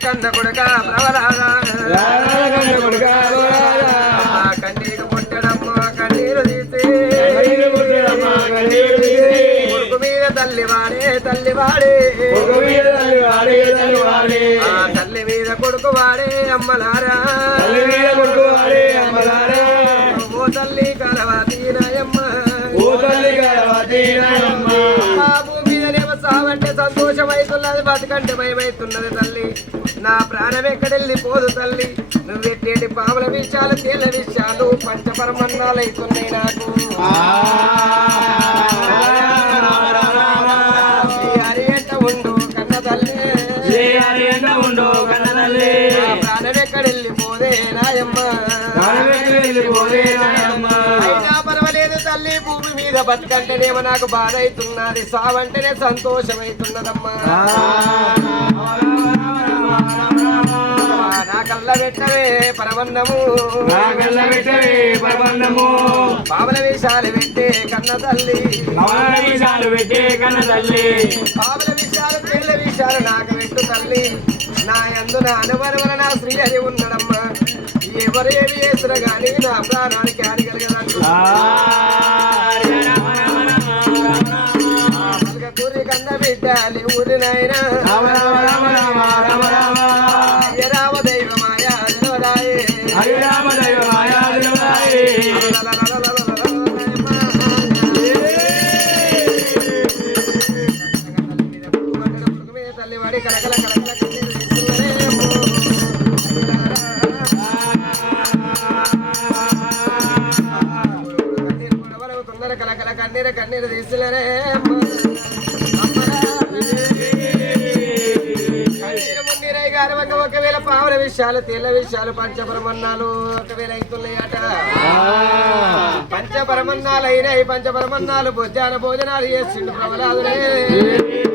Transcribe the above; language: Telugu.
కన్న కొడుక కన్నీరు పుట్టడమ్మ కన్నీరు తీసి కొడుకు మీద తల్లివాడే తల్లి మీద కొడుకు వాడే అమ్మలారా ఓ తల్లి కలవతీనాయమ్మ భూమి మీద సావంటే సంతోషమైతున్నది బతుకంటే భయమైతున్నది తల్లి నా ప్రాణం ఎక్కడెళ్ళిపోదు తల్లి నువ్వెట్టేటి పాముల విషయాలు తేళ్ల విషయాలు పంచపరమన్నాలు అవుతున్నాయి నాకు హరి ఎంత ఉండు కన్న తల్లి ప్రాణం ఎక్కడెళ్ళిపోదే నాయమ్మ అయినా పర్వాలేదు తల్లి భూమి మీద బతుకంటేనేమో నాకు బాధ అవుతున్నది సావంటేనే సంతోషమైతున్నదమ్మా నా కళ్ళ పెట్టవే పరమన్నము పావల విషాలు పెట్టే కన్న తల్లి పావల విషయాలు పిల్ల విషయాలు నాకు పెట్టు తల్లి నా యందు నా అనువరవల నా శ్రీ హరి ఉన్నాడమ్మా ఎవరు ఏమి చేసినా గానీ నా ప్రాణానికి హాని కలగదంటూ కూరి కన్న బిడ్డాలి ఊరి నాయన రామ దైవమాయా తల్లి వాడి కలకల కలకల కలకల కన్నీరు కన్నీరు తీస్తులనే ఒకవేళ పావుల విషయాలు తెల్ల విషయాలు పంచపరమన్నాలు ఒకవేళ అవుతున్నాయట పంచపరమన్నాలు అయినాయి పంచపరమన్నాలు భోజనాలు చేసిండు ప్రబలాదులే